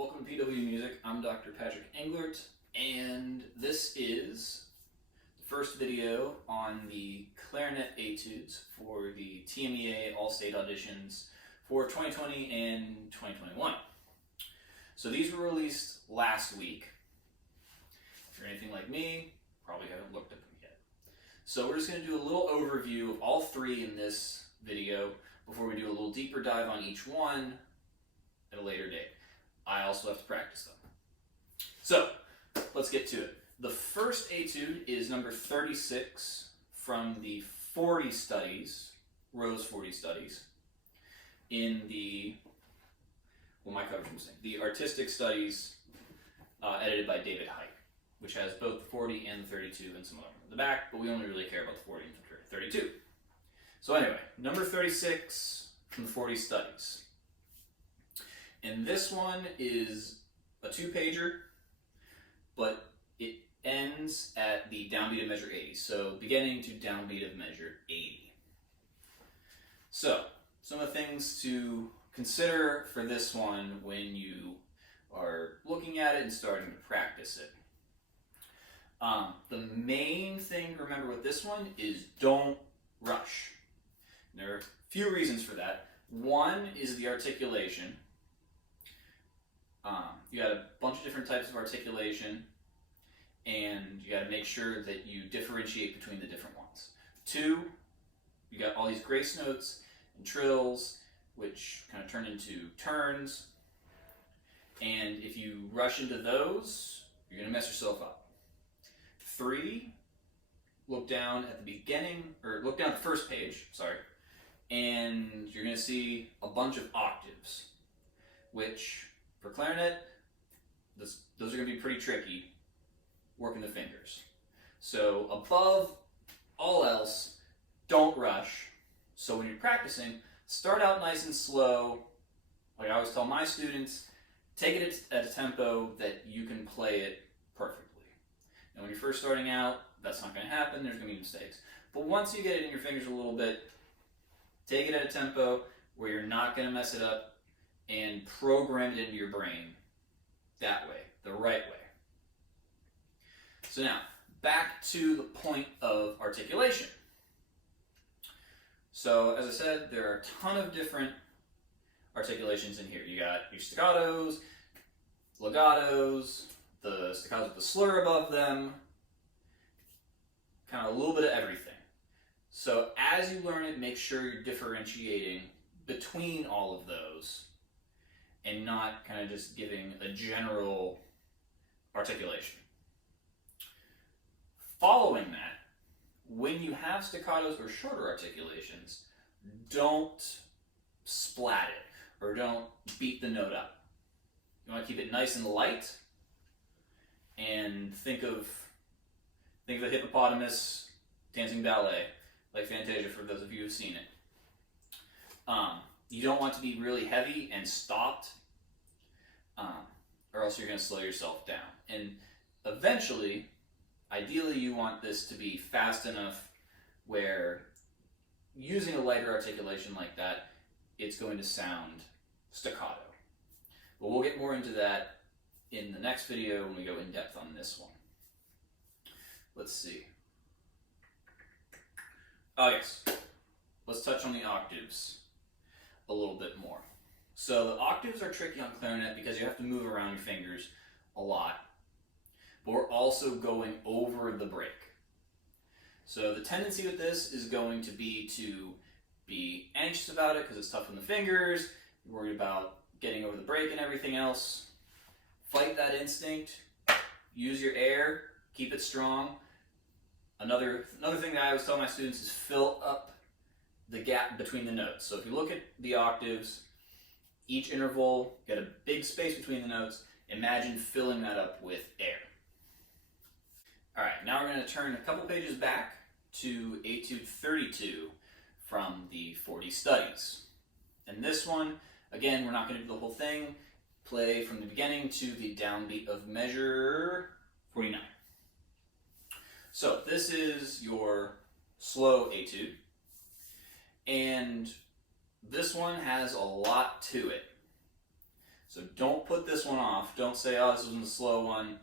Welcome to PW Music. I'm Dr. Patrick Englert, and this is the first video on the Clarinet Etudes for the TMEA All-State Auditions for 2020 and 2021. So these were released last week. If you're anything like me, probably haven't looked at them yet. So we're just going to do a little overview of all three in this video before we do a little deeper dive on each one at a later date. I also have to practice them. So, let's get to it. The first etude is number 36 from the 40 studies, Rose 40 studies, in the, well, my coverage was saying, the artistic studies edited by David Height, which has both the 40 and the 32 and some of them in the back, but we only really care about the 40 and the 32. So anyway, number 36 from the 40 studies. And this one is a two-pager, but it ends at the downbeat of measure 80. So beginning to downbeat of measure 80. So some of the things to consider for this one when you are looking at it and starting to practice it. The main thing to remember with this one is don't rush. There are a few reasons for that. One is the articulation. You got a bunch of different types of articulation, and you got to make sure that you differentiate between the different ones. Two, you got all these grace notes and trills, which kind of turn into turns, and if you rush into those, you're going to mess yourself up. Three, look down at the beginning, or look down at the first page, sorry, and you're going to see a bunch of octaves, which for clarinet, those are going to be pretty tricky, working the fingers. So above all else, don't rush. So when you're practicing, start out nice and slow. Like I always tell my students, take it at a tempo that you can play it perfectly. And when you're first starting out, that's not going to happen. There's going to be mistakes. But once you get it in your fingers a little bit, take it at a tempo where you're not going to mess it up, and program it into your brain that way, the right way. So now, back to the point of articulation. So, as I said, there are a ton of different articulations in here. You got your staccatos, legatos, the staccatos with the slur above them, kind of a little bit of everything. So, as you learn it, make sure you're differentiating between all of those and not kind of just giving a general articulation. Following that, when you have staccatos or shorter articulations, don't splat it or don't beat the note up. You want to keep it nice and light, and think of the hippopotamus dancing ballet, like Fantasia for those of you who've seen it. You don't want to be really heavy and stopped, or else you're going to slow yourself down. And eventually, ideally you want this to be fast enough where using a lighter articulation like that, it's going to sound staccato. But we'll get more into that in the next video when we go in depth on this one. Let's see. Oh yes, let's touch on the octaves a little bit more. So the octaves are tricky on clarinet because you have to move around your fingers a lot, but we're also going over the break. So the tendency with this is going to be anxious about it because it's tough on the fingers, you're worried about getting over the break and everything else. Fight that instinct, use your air, keep it strong. Another thing that I always tell my students is fill up the gap between the notes. So if you look at the octaves, each interval, get a big space between the notes, imagine filling that up with air. Alright, now we're going to turn a couple pages back to Etude 32 from the 40 studies. And this one, again, we're not going to do the whole thing, play from the beginning to the downbeat of measure 49. So this is your slow etude, and this one has a lot to it. So don't put this one off. Don't say, oh, this was a slow one.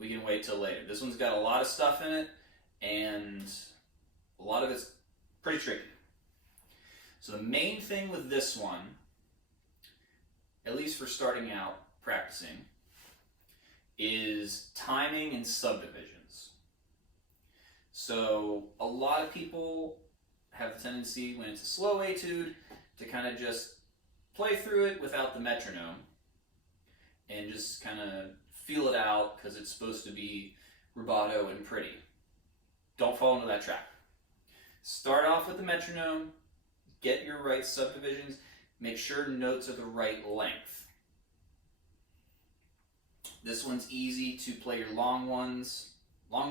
We can wait till later. This one's got a lot of stuff in it, and a lot of it's pretty tricky. So the main thing with this one, at least for starting out practicing, is timing and subdivisions. So a lot of people have the tendency, when it's a slow etude, to kind of just play through it without the metronome and just kind of feel it out because it's supposed to be rubato and pretty. Don't fall into that trap. Start off with the metronome, get your right subdivisions, make sure notes are the right length. This one's easy to play your long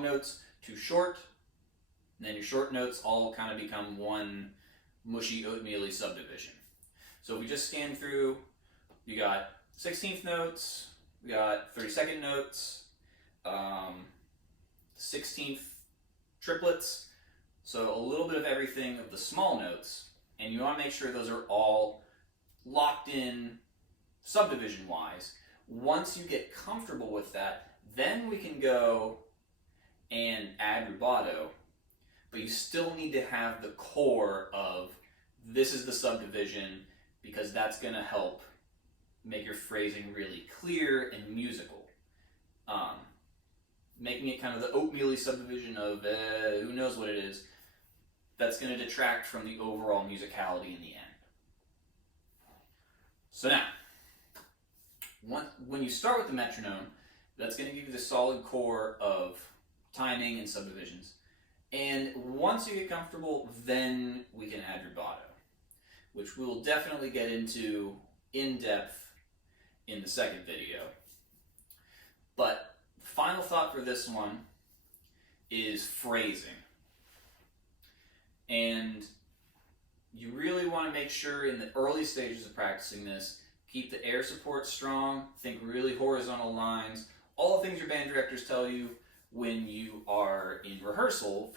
notes too short, and then your short notes all kind of become one mushy oatmeal-y subdivision. So if we just scan through, you got 16th notes, we got 32nd notes, 16th triplets, so a little bit of everything of the small notes, and you want to make sure those are all locked in subdivision-wise. Once you get comfortable with that, then we can go and add rubato, but you still need to have the core of this is the subdivision, because that's going to help make your phrasing really clear and musical. Making it kind of the oatmeal-y subdivision of who knows what it is, that's going to detract from the overall musicality in the end. So now, when you start with the metronome, that's going to give you the solid core of timing and subdivisions. And once you get comfortable, then we can add rubato, which we'll definitely get into in depth in the second video. But final thought for this one is phrasing. And you really want to make sure in the early stages of practicing this, keep the air support strong, think really horizontal lines, all the things your band directors tell you when you are in rehearsal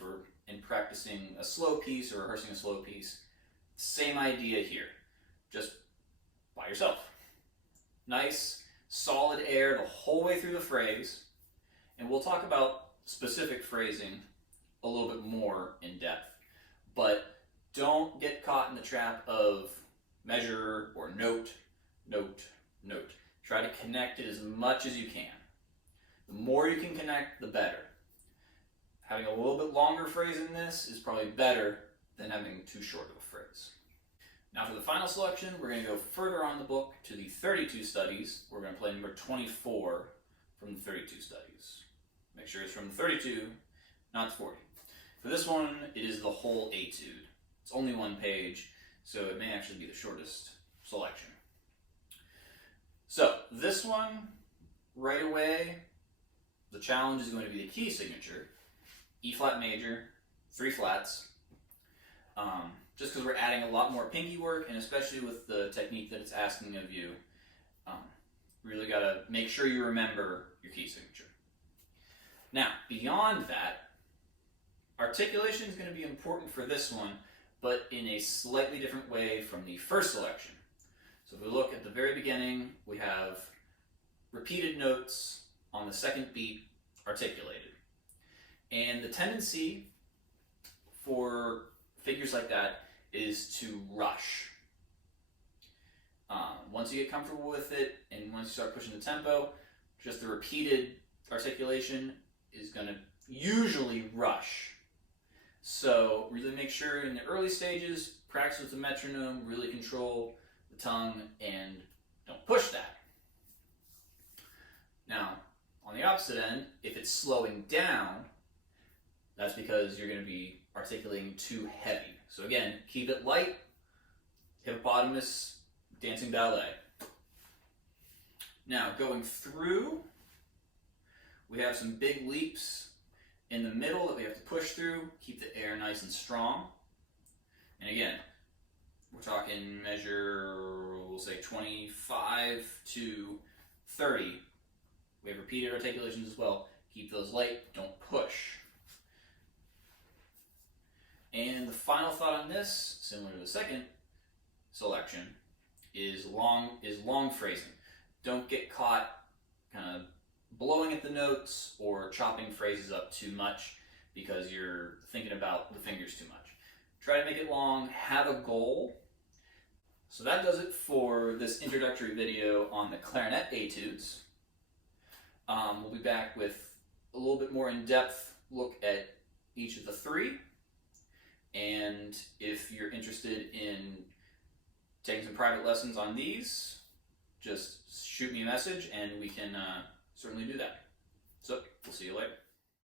in practicing a slow piece or rehearsing a slow piece. Same idea here, just by yourself. Nice, solid air the whole way through the phrase, and we'll talk about specific phrasing a little bit more in depth, but don't get caught in the trap of measure or note, note, note. Try to connect it as much as you can. The more you can connect, the better. Having a little bit longer phrase in this is probably better than having too short of a phrase. Now for the final selection, we're going to go further on the book to the 32 studies. We're going to play number 24 from the 32 studies. Make sure it's from the 32, not the 40. For this one, it is the whole etude. It's only one page, so it may actually be the shortest selection. So this one, right away, the challenge is going to be the key signature. E flat major, 3 flats. Just because we're adding a lot more pinky work, and especially with the technique that it's asking of you, really got to make sure you remember your key signature. Now, beyond that, articulation is going to be important for this one, but in a slightly different way from the first selection. So if we look at the very beginning, we have repeated notes on the second beat articulated. And the tendency for figures like that is to rush. Once you get comfortable with it, and once you start pushing the tempo, just the repeated articulation is going to usually rush. So really make sure in the early stages, practice with the metronome, really control the tongue, and don't push that. Now, on the opposite end, if it's slowing down, that's because you're going to be articulating too heavy. So again, keep it light, hippopotamus, dancing ballet. Now, going through, we have some big leaps in the middle that we have to push through, keep the air nice and strong. And again, we're talking measure, we'll say 25 to 30. We have repeated articulations as well. Keep those light, don't push. And the final thought on this, similar to the second selection, is long phrasing. Don't get caught kind of blowing at the notes or chopping phrases up too much because you're thinking about the fingers too much. Try to make it long, have a goal. So that does it for this introductory video on the clarinet etudes. We'll be back with a little bit more in-depth look at each of the three. And if you're interested in taking some private lessons on these, just shoot me a message and we can certainly do that. So, we'll see you later.